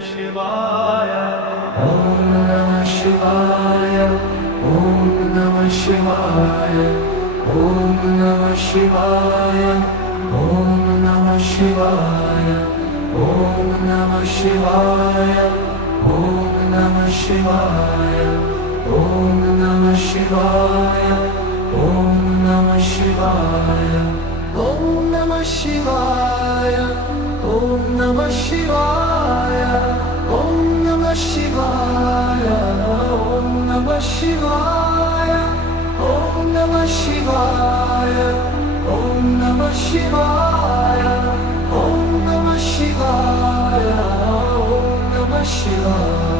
शिवाय Om Namah Shivaya. Om Namah Shivaya. Om Namah Shivaya. Om Namah Shivaya. Om Namah Shivaya. Om Namah Shivaya. Om Namah Shivaya. Om Namah Shivaya. Om Namah Shivaya. Om Namah Shivaya. Om Namah Shivaya. Om Namah Shivaya. Om Namah Shivaya. Om Namah Shivaya. Om Namah Shivaya. Om Namah Shivaya.